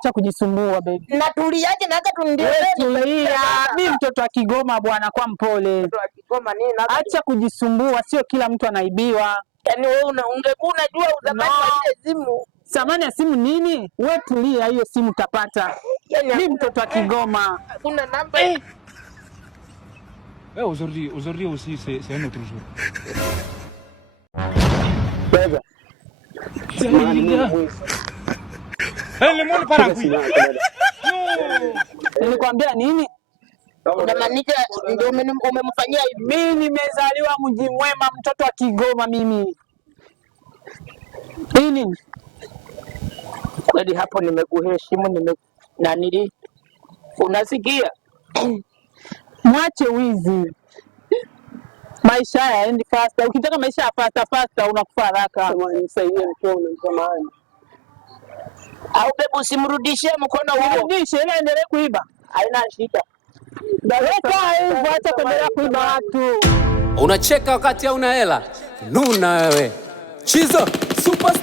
acha kujisumbua baby. Natuliaje na hata tulia. Mimi mtoto wa Kigoma bwana, kwa mpole. Mtoto wa Kigoma nini? Acha kujisumbua, sio kila mtu anaibiwa. Yaani wewe ungekuwa unajua udhamani wa ile simu. Thamani ya simu nini? Wewe tulia, hiyo simu utapata. Mimi mtoto wa Kigoma. Kuna namba. Aujourd'hui aussi c'est un autre jour. Baba. Le monde part en couille. Nilikwambia nini? Unamaanisha ndio umemfanyia hivi? Mimi nimezaliwa mji mwema, mtoto wa Kigoma mimi. Nini? Kweli hapo nimekuheshimu, nanili. Unasikia? Mwache wizi. Maisha haya yaendi fasta. Ukitaka maisha ya fasta unakufa haraka. Nisaidie mkeo unamsamahani. Au bebu usimrudishie mkono huo. Rudishe ili aendelee kuiba. Haina shida. Weka hivyo, acha kuendelea kuiba watu. Unacheka wakati hauna hela. Nuna wewe. Chizo Superstar.